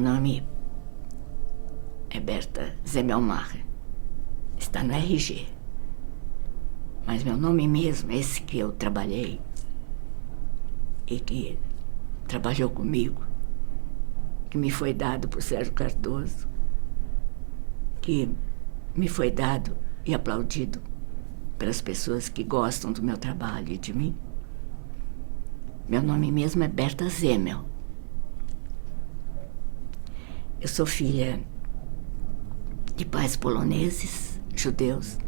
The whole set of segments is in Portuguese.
nome é Berta Zemelmacher. Está no RG. Mas meu nome mesmo, esse que eu trabalhei e que trabalhou comigo, que me foi dado por Sérgio Cardoso, que me foi dado e aplaudido pelas pessoas que gostam do meu trabalho e de mim. Meu nome mesmo é Berta Zemel. Eu sou filha de pais poloneses, judeus,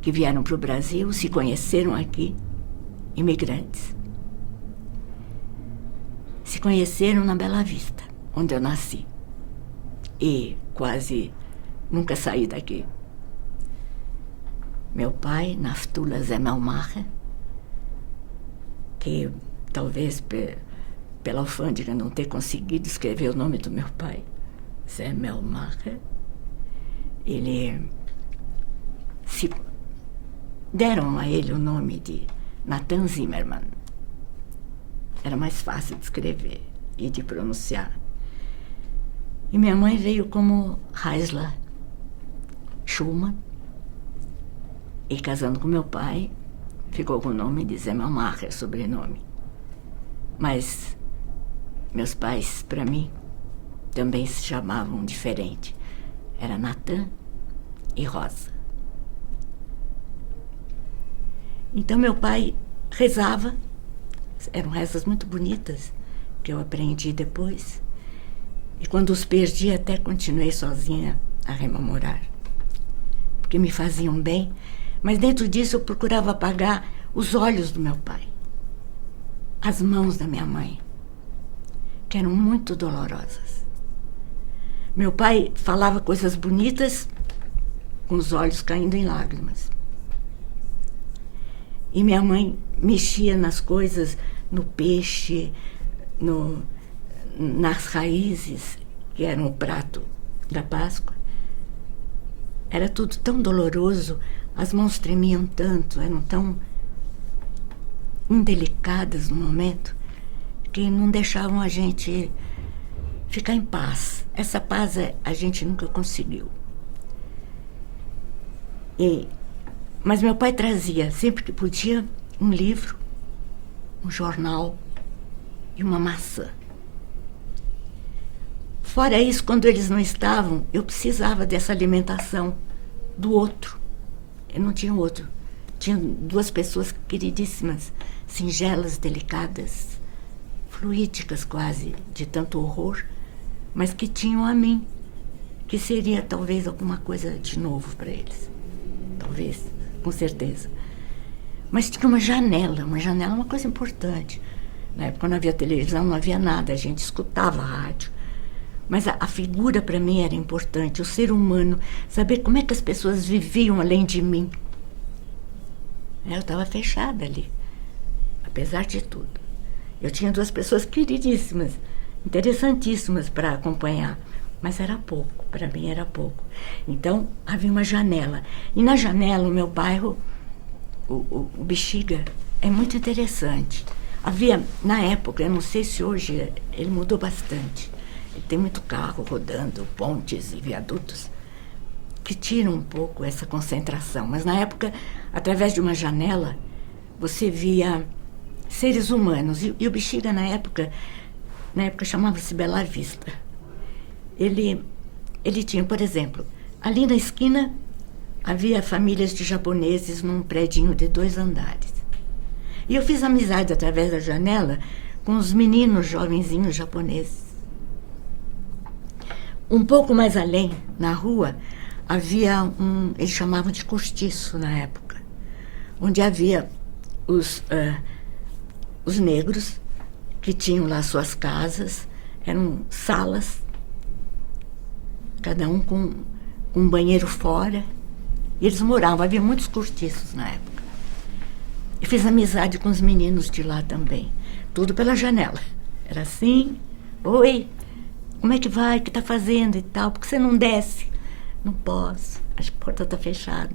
que vieram para o Brasil, se conheceram aqui, imigrantes. Se conheceram na Bela Vista, onde eu nasci. E quase nunca saí daqui. Meu pai, Naftula Zemelmacher, que talvez pela alfândega não ter conseguido escrever o nome do meu pai, Zemelmacher, deram a ele o nome de Nathan Zimmermann. Era mais fácil de escrever e de pronunciar. E minha mãe veio como Heisler Schumann, e casando com meu pai, ficou com o nome de Zemelmacher, sobrenome. Mas meus pais, para mim, também se chamavam diferente. Era Nathan e Rosa. Então meu pai rezava, eram rezas muito bonitas, que eu aprendi depois. E quando os perdi, até continuei sozinha a rememorar, porque me faziam bem, mas dentro disso eu procurava apagar os olhos do meu pai, as mãos da minha mãe, que eram muito dolorosas. Meu pai falava coisas bonitas com os olhos caindo em lágrimas. E minha mãe mexia nas coisas, no peixe, nas raízes, que eram o prato da Páscoa. Era tudo tão doloroso, as mãos tremiam tanto, eram tão indelicadas no momento, que não deixavam a gente ficar em paz. Essa paz a gente nunca conseguiu. Mas meu pai trazia, sempre que podia, um livro, um jornal e uma maçã. Fora isso, quando eles não estavam, eu precisava dessa alimentação do outro. Eu não tinha outro. Tinha duas pessoas queridíssimas, singelas, delicadas, fluídicas quase, de tanto horror, mas que tinham a mim, que seria talvez alguma coisa de novo para eles. Talvez, com certeza. Mas tinha uma janela é uma coisa importante. Na época não havia televisão, não havia nada, a gente escutava a rádio. Mas a figura para mim era importante, o ser humano, saber como é que as pessoas viviam além de mim. Eu estava fechada ali, apesar de tudo. Eu tinha duas pessoas queridíssimas, interessantíssimas para acompanhar, mas era pouco, para mim era pouco. Então havia uma janela, e na janela o meu bairro, o Bexiga, é muito interessante. Havia, na época, eu não sei se hoje ele mudou bastante, tem muito carro rodando, pontes e viadutos, que tiram um pouco essa concentração. Mas na época, através de uma janela, você via seres humanos. E o Bexiga, na época chamava-se Bela Vista. Ele tinha, por exemplo, ali na esquina havia famílias de japoneses num predinho de 2 andares. E eu fiz amizade através da janela com os meninos jovenzinhos japoneses. Um pouco mais além, na rua, havia eles chamavam de cortiço na época, onde havia os negros que tinham lá suas casas, eram salas, cada um com um banheiro fora, e eles moravam, havia muitos cortiços na época. Eu fiz amizade com os meninos de lá também, tudo pela janela. Era assim, oi, como é que vai, o que está fazendo e tal, por que você não desce? Não posso, a porta está fechada.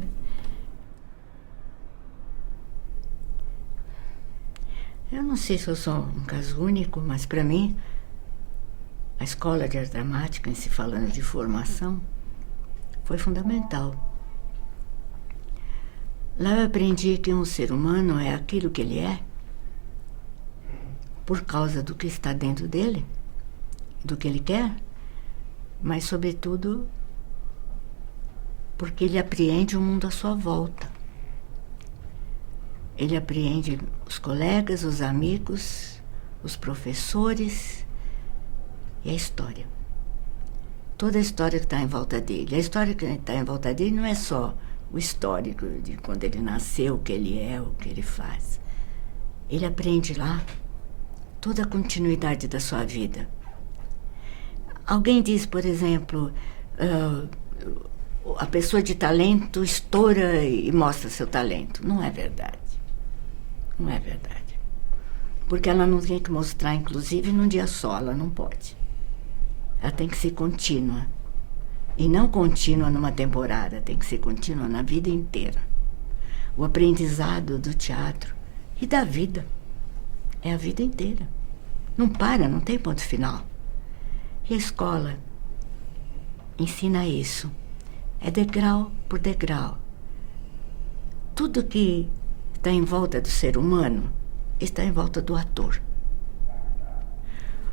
Eu não sei se eu sou um caso único, mas para mim, a escola de arte dramática, em se falando de formação, foi fundamental. Lá eu aprendi que um ser humano é aquilo que ele é por causa do que está dentro dele, do que ele quer, mas, sobretudo, porque ele apreende o mundo à sua volta. Ele apreende os colegas, os amigos, os professores e a história. Toda a história que está em volta dele. A história que está em volta dele não é só o histórico de quando ele nasceu, o que ele é, o que ele faz. Ele aprende lá toda a continuidade da sua vida. Alguém diz, por exemplo, a pessoa de talento estoura e mostra seu talento. Não é verdade. Não é verdade. Porque ela não tem que mostrar, inclusive, num dia só, ela não pode. Ela tem que ser contínua. E não contínua numa temporada, tem que ser contínua na vida inteira. O aprendizado do teatro e da vida é a vida inteira. Não para, não tem ponto final. E a escola ensina isso. É degrau por degrau. Tudo que está em volta do ser humano está em volta do ator.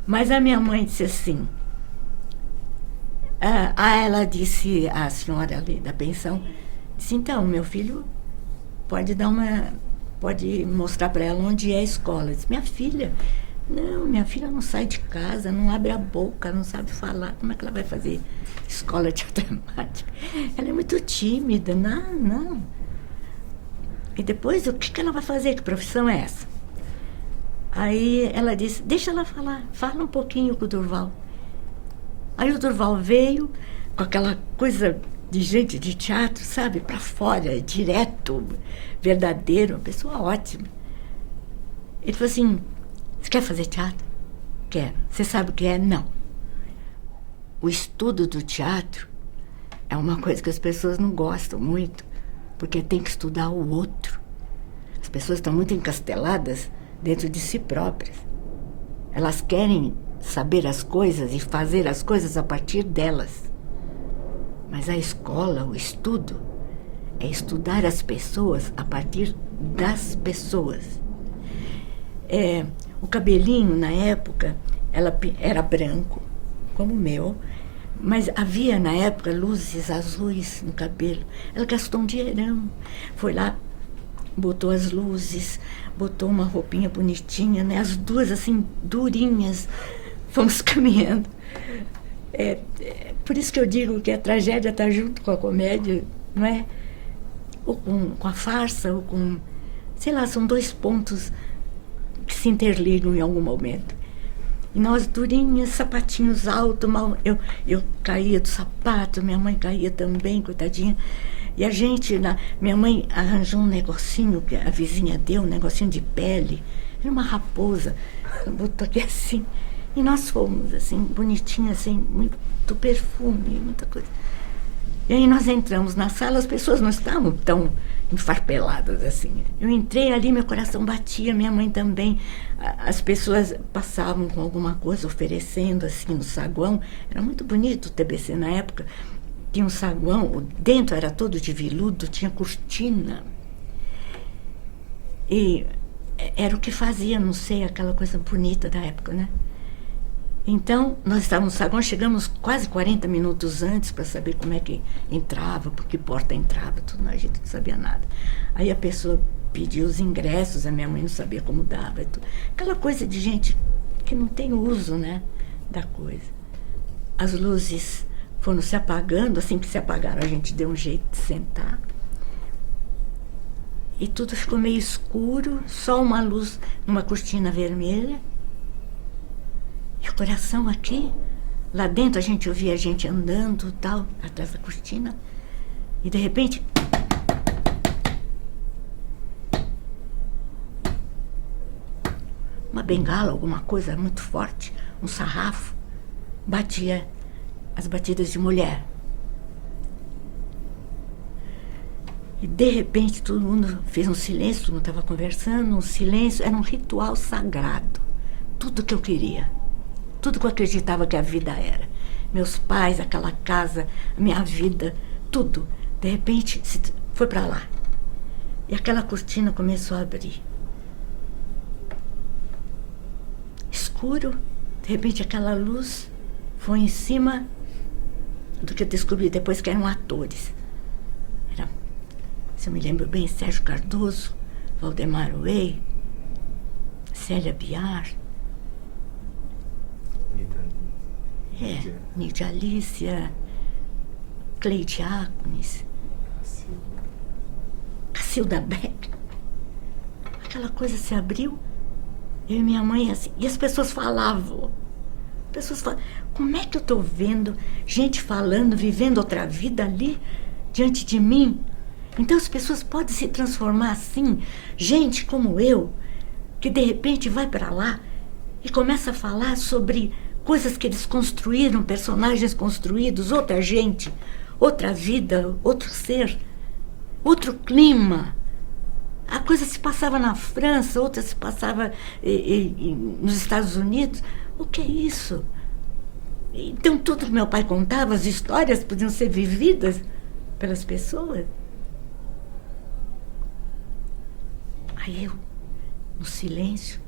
Mas a minha mãe disse assim, ela disse, a senhora ali da pensão, disse, então, meu filho pode mostrar para ela onde é a escola. Eu disse, minha filha não sai de casa, não abre a boca, não sabe falar, como é que ela vai fazer escola de dramática? Ela é muito tímida, não. E depois, o que ela vai fazer? Que profissão é essa? Aí ela disse, deixa ela falar, fala um pouquinho com o Durval. Aí o Durval veio com aquela coisa de gente de teatro, sabe, para fora, direto, verdadeiro, uma pessoa ótima. Ele falou assim, você quer fazer teatro? Quero. Você sabe o que é? Não. O estudo do teatro é uma coisa que as pessoas não gostam muito, porque tem que estudar o outro. As pessoas estão muito encasteladas dentro de si próprias. Elas querem saber as coisas e fazer as coisas a partir delas. Mas a escola, o estudo, é estudar as pessoas a partir das pessoas. O cabelinho, na época, ela era branco, como o meu, mas havia, na época, luzes azuis no cabelo. Ela gastou um dinheirão. Foi lá, botou as luzes, botou uma roupinha bonitinha, né? As duas, assim, durinhas. Fomos caminhando. Por isso que eu digo que a tragédia está junto com a comédia, não é? Ou com a farsa, ou com... Sei lá, são dois pontos que se interligam em algum momento. E nós, durinhas, sapatinhos altos, mal... Eu caía do sapato, minha mãe caía também, coitadinha. E a gente, minha mãe arranjou um negocinho que a vizinha deu, um negocinho de pele. Era uma raposa, botou aqui assim. E nós fomos, assim, bonitinhas, assim, muito perfume, muita coisa. E aí nós entramos na sala, as pessoas não estavam tão enfarpeladas, assim. Eu entrei ali, meu coração batia, minha mãe também. As pessoas passavam com alguma coisa, oferecendo, assim, no saguão. Era muito bonito o TBC na época. Tinha um saguão, dentro era todo de veludo, tinha cortina. E era o que fazia, não sei, aquela coisa bonita da época, né? Então, nós estávamos no saguão, chegamos quase 40 minutos antes para saber como é que entrava, por que porta entrava, tudo, a gente não sabia nada. Aí a pessoa pediu os ingressos, a minha mãe não sabia como dava. Tudo. Aquela coisa de gente que não tem uso, né, da coisa. As luzes foram se apagando, assim que se apagaram, a gente deu um jeito de sentar. E tudo ficou meio escuro, só uma luz numa cortina vermelha. E o coração aqui, lá dentro a gente ouvia a gente andando, tal, atrás da cortina. E de repente... uma bengala, alguma coisa muito forte, um sarrafo, batia as batidas de mulher. E de repente todo mundo fez um silêncio, todo mundo estava conversando, um silêncio, era um ritual sagrado. Tudo que eu queria. tudo que eu acreditava que a vida era. Meus pais, aquela casa, a minha vida, tudo. De repente, foi para lá. E aquela cortina começou a abrir. Escuro, de repente aquela luz foi em cima do que eu descobri depois que eram atores. Era, se eu me lembro bem, Sérgio Cardoso, Valdemar Way, Célia Biar, Nídia Alicia, Cleide Ácones, Cacilda Beck. Aquela coisa se abriu, eu e minha mãe assim, e as pessoas falavam. Como é que eu estou vendo gente falando, vivendo outra vida ali, diante de mim? Então as pessoas podem se transformar assim, gente como eu, que de repente vai para lá e começa a falar sobre coisas que eles construíram, personagens construídos, outra gente, outra vida, outro ser, outro clima. A coisa se passava na França, outra se passava nos Estados Unidos. O que é isso? Então, tudo que meu pai contava, as histórias podiam ser vividas pelas pessoas. Aí eu, no silêncio,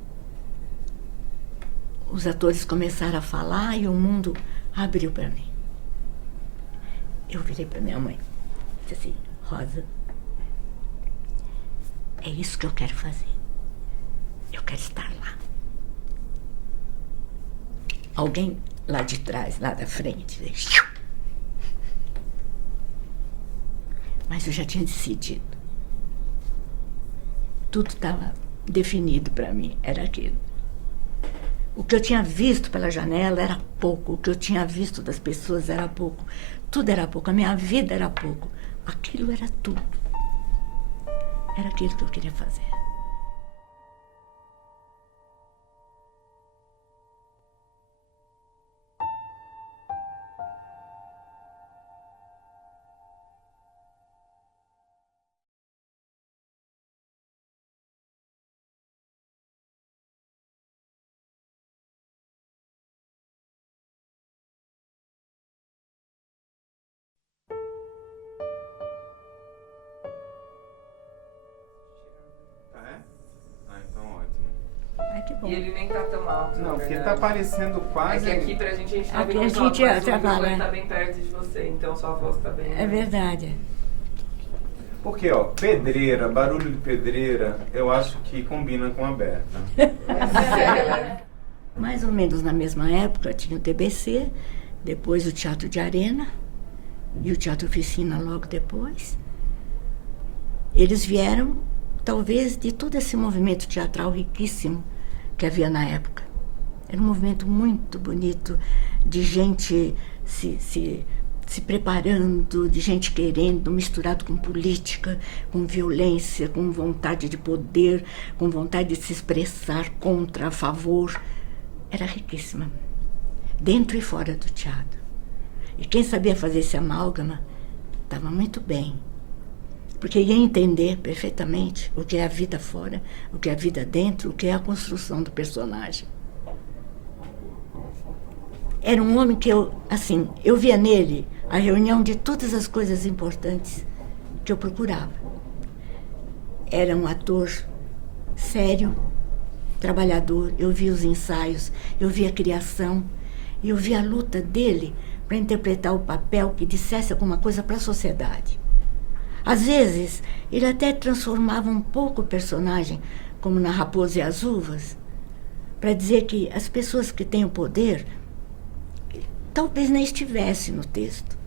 os atores começaram a falar e o mundo abriu para mim. Eu virei para minha mãe e disse assim: Rosa, é isso que eu quero fazer. Eu quero estar lá. Alguém lá de trás, lá da frente, fez... Mas eu já tinha decidido. Tudo estava definido para mim, era aquilo. O que eu tinha visto pela janela era pouco, o que eu tinha visto das pessoas era pouco, tudo era pouco, a minha vida era pouco. Aquilo era tudo. Era aquilo que eu queria fazer. Que bom. E ele nem tá tão alto. Não, porque tá parecendo quase. É que aqui pra gente não aqui vê a muito gente alto, mas o trabalha. microfone tá bem perto de você, então sua voz tá bem... É verdade. Porque, ó, pedreira, barulho de pedreira, eu acho que combina com a Berta. Mais ou menos na mesma época tinha o TBC, depois o Teatro de Arena e o Teatro Oficina logo depois. Eles vieram, talvez, de todo esse movimento teatral riquíssimo que havia na época. Era um movimento muito bonito, de gente se preparando, de gente querendo, misturado com política, com violência, com vontade de poder, com vontade de se expressar contra, a favor. Era riquíssima, dentro e fora do teatro. E quem sabia fazer esse amálgama estava muito bem, porque ia entender perfeitamente o que é a vida fora, o que é a vida dentro, o que é a construção do personagem. Era um homem que eu via nele a reunião de todas as coisas importantes que eu procurava. Era um ator sério, trabalhador. Eu via os ensaios, eu via a criação, eu via a luta dele para interpretar o papel que dissesse alguma coisa para a sociedade. Às vezes, ele até transformava um pouco o personagem, como na Raposa e as Uvas, para dizer que as pessoas que têm o poder talvez nem estivesse no texto.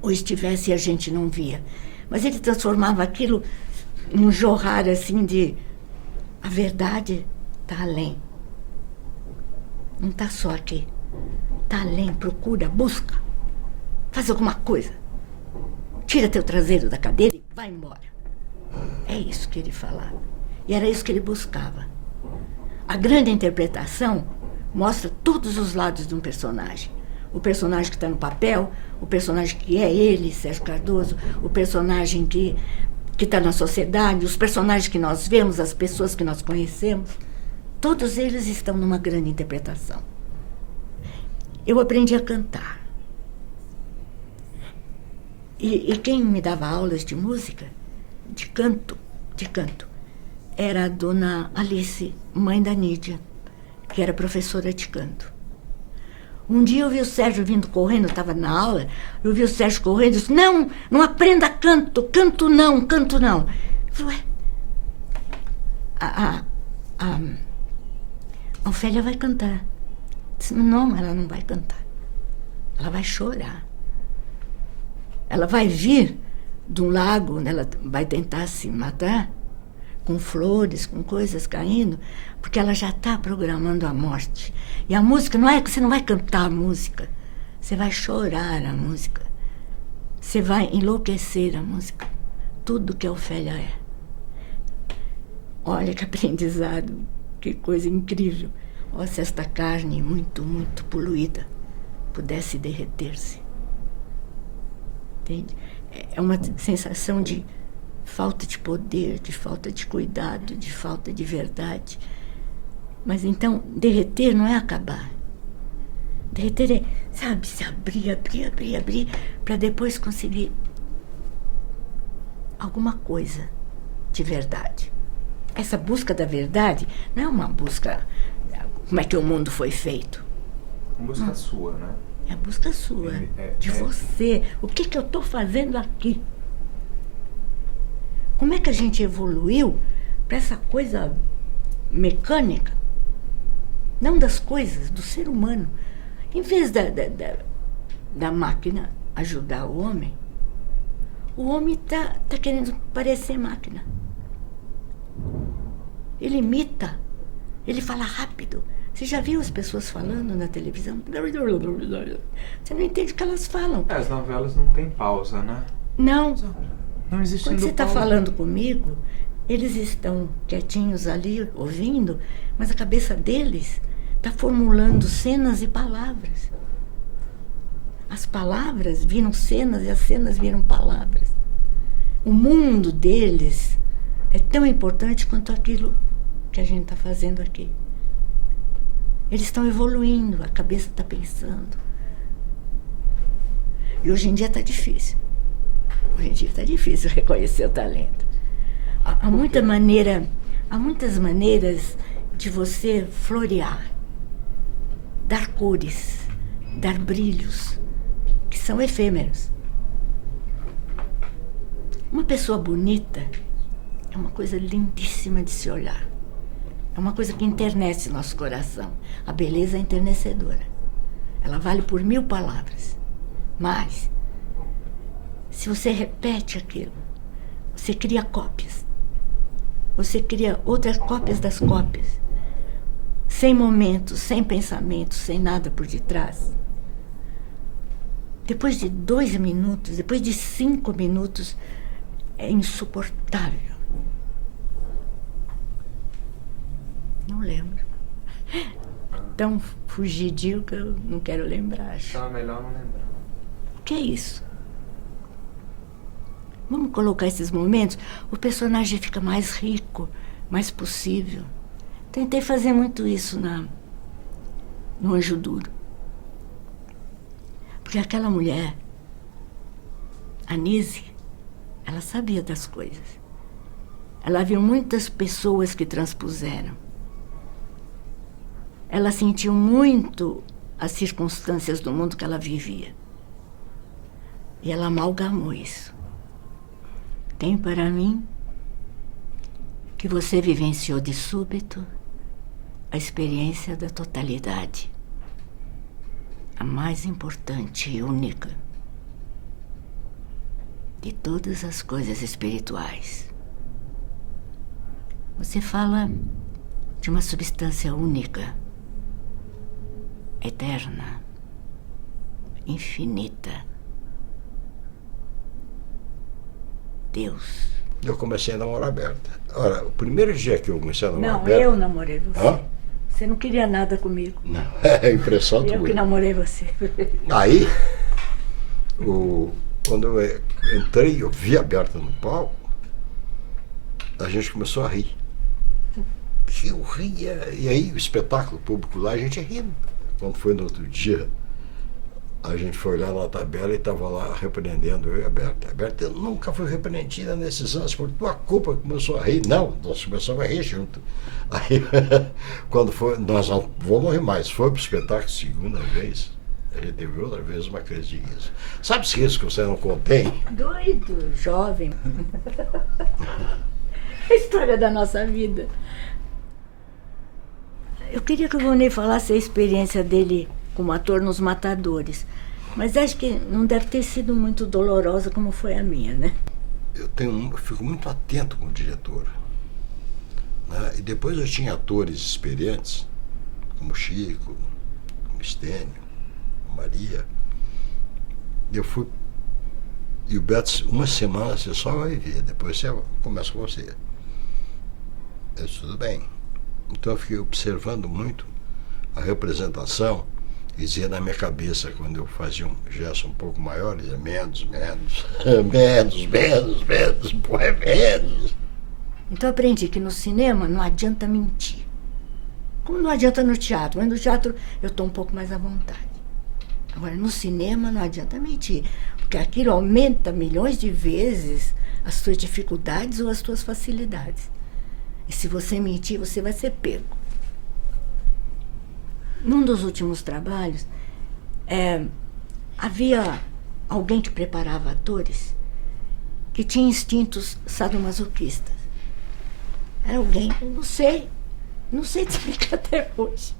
Ou estivesse e a gente não via. Mas ele transformava aquilo num jorrar assim de... A verdade está além. Não está só aqui. Está além, procura, busca. Faz alguma coisa. Tira teu traseiro da cadeira e vai embora. É isso que ele falava. E era isso que ele buscava. A grande interpretação mostra todos os lados de um personagem. O personagem que está no papel, o personagem que é ele, Sérgio Cardoso, o personagem que está na sociedade, os personagens que nós vemos, as pessoas que nós conhecemos. Todos eles estão numa grande interpretação. eu aprendi a cantar. E quem me dava aulas de música, de canto, era a dona Alice, mãe da Nídia, que era professora de canto. Um dia eu vi o Sérgio vindo correndo, eu estava na aula, eu vi o Sérgio correndo e disse, não aprenda canto não. Eu falei, ué, a Ofélia vai cantar. Eu disse, não, ela não vai cantar. Ela vai chorar. Ela vai vir de um lago, ela vai tentar se matar, com flores, com coisas caindo, porque ela já está programando a morte. E a música não é que você não vai cantar a música, você vai chorar a música. Você vai enlouquecer a música. Tudo que a Ofélia é. Olha que aprendizado, que coisa incrível. Ó, se esta carne muito, muito poluída pudesse derreter-se. Entende? É uma sensação de falta de poder, de falta de cuidado, de falta de verdade. Mas então, derreter não é acabar. Derreter é, sabe, se abrir, para depois conseguir alguma coisa de verdade. Essa busca da verdade não é uma busca, como é que o mundo foi feito. Uma busca sua, né? É a busca sua, de você. O que eu estou fazendo aqui? Como é que a gente evoluiu para essa coisa mecânica? Não das coisas, do ser humano. Em vez da máquina ajudar o homem está querendo parecer máquina. Ele imita, ele fala rápido. Você já viu as pessoas falando na televisão? Você não entende o que elas falam. As novelas não tem pausa, né? Não. Não existe. Quando você está falando comigo, eles estão quietinhos ali, ouvindo, mas a cabeça deles está formulando cenas e palavras. As palavras viram cenas e as cenas viram palavras. O mundo deles é tão importante quanto aquilo que a gente está fazendo aqui. Eles estão evoluindo, a cabeça está pensando. E hoje em dia está difícil. Hoje em dia está difícil reconhecer o talento. Há muitas maneiras de você florear, dar cores, dar brilhos, que são efêmeros. Uma pessoa bonita é uma coisa lindíssima de se olhar. É uma coisa que enternece nosso coração. A beleza é enternecedora. Ela vale por 1000 palavras. Mas, se você repete aquilo, você cria cópias. Você cria outras cópias das cópias. Sem momentos, sem pensamentos, sem nada por detrás. Depois de 2 minutos, depois de 5 minutos, é insuportável. Não lembro. Tão fugidio que eu não quero lembrar. Então é melhor não lembrar. O que é isso? Vamos colocar esses momentos, o personagem fica mais rico, mais possível. Tentei fazer muito isso no Anjo Duro. Porque aquela mulher, a Nise, ela sabia das coisas. Ela viu muitas pessoas que transpuseram. Ela sentiu muito as circunstâncias do mundo que ela vivia. E ela amalgamou isso. Tem para mim que você vivenciou de súbito a experiência da totalidade, a mais importante e única de todas as coisas espirituais. Você fala de uma substância única, eterna, infinita. Deus. Eu comecei a namorar a Berta. Ora, o primeiro dia que eu comecei a namorar a Não, Berta... eu namorei você. Hã? Você não queria nada comigo. Não, é impressão tua. Eu que namorei você. Aí, quando eu entrei, eu vi a Berta no palco, a gente começou a rir. Eu ria, e aí o espetáculo público lá, a gente rindo. Quando foi no outro dia, A gente foi olhar na tabela e estava lá repreendendo eu e a Berta. A Berta nunca foi repreendida nesses anos por tua culpa, começou a rir. Não, nós começamos a rir junto. Aí, quando foi, nós não vamos rir mais. Foi para o espetáculo segunda vez, a gente teve outra vez uma crise de riso. Sabe esse riso que você não contém? Doido, jovem. A história da nossa vida. Eu queria que o Vonei falasse a experiência dele como ator nos Matadores, mas acho que não deve ter sido muito dolorosa como foi a minha, né? Eu fico muito atento com o diretor. Né? E depois eu tinha atores experientes, como Chico, como Estênio, Maria. Eu fui. E o Beto, uma semana você só vai ver, depois você começa com você. Eu disse, tudo bem. Então eu fiquei observando muito a representação e dizia na minha cabeça, quando eu fazia um gesto um pouco maior, dizia menos, pô, é menos. Então eu aprendi que no cinema não adianta mentir. Como não adianta no teatro, mas no teatro eu estou um pouco mais à vontade. Agora, no cinema não adianta mentir, porque aquilo aumenta milhões de vezes as suas dificuldades ou as suas facilidades. E se você mentir, você vai ser pego. Num dos últimos trabalhos, havia alguém que preparava atores que tinha instintos sadomasoquistas. Era alguém, não sei te explicar até hoje.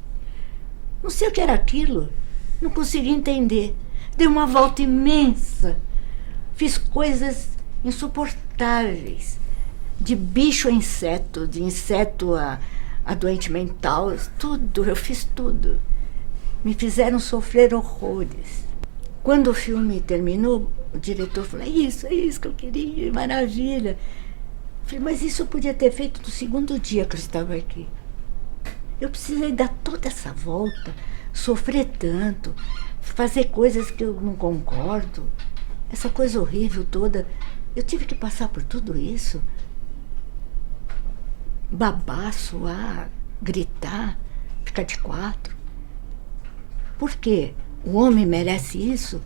Não sei o que era aquilo, não consegui entender. Dei uma volta imensa, fiz coisas insuportáveis, de bicho a inseto, de inseto a doente mental, tudo, eu fiz tudo. Me fizeram sofrer horrores. Quando o filme terminou, o diretor falou, é isso que eu queria, maravilha. Eu falei, mas isso eu podia ter feito no segundo dia que eu estava aqui. Eu precisei dar toda essa volta, sofrer tanto, fazer coisas que eu não concordo, essa coisa horrível toda. Eu tive que passar por tudo isso. Babar, suar, gritar, ficar de quatro. Por quê? O homem merece isso?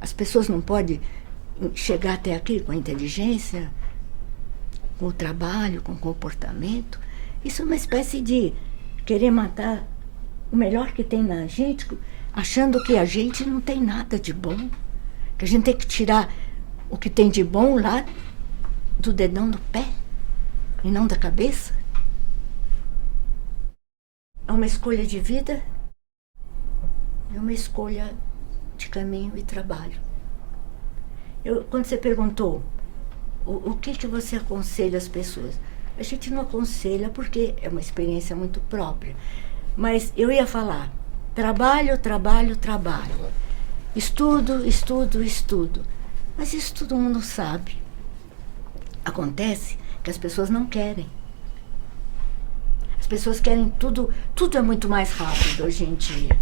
As pessoas não podem chegar até aqui com a inteligência, com o trabalho, com o comportamento? Isso é uma espécie de querer matar o melhor que tem na gente, achando que a gente não tem nada de bom, que a gente tem que tirar o que tem de bom lá do dedão do pé e não da cabeça. É uma escolha de vida, é uma escolha de caminho e trabalho. Quando você perguntou o que você aconselha as pessoas, a gente não aconselha porque é uma experiência muito própria. Mas eu ia falar, trabalho. Estudo. Mas isso todo mundo sabe. Acontece que as pessoas não querem. As pessoas querem tudo é muito mais rápido hoje em dia.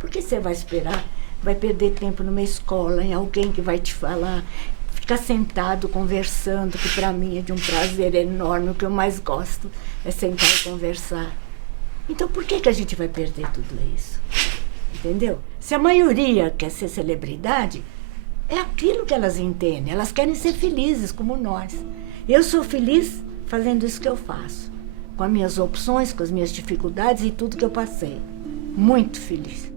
Por que você vai esperar? Vai perder tempo numa escola, em alguém que vai te falar, ficar sentado conversando, que para mim é de um prazer enorme, o que eu mais gosto é sentar e conversar. Então por que a gente vai perder tudo isso? Entendeu? Se a maioria quer ser celebridade, é aquilo que elas entendem. Elas querem ser felizes, como nós. Eu sou feliz fazendo isso que eu faço. Com as minhas opções, com as minhas dificuldades e tudo que eu passei. Muito feliz.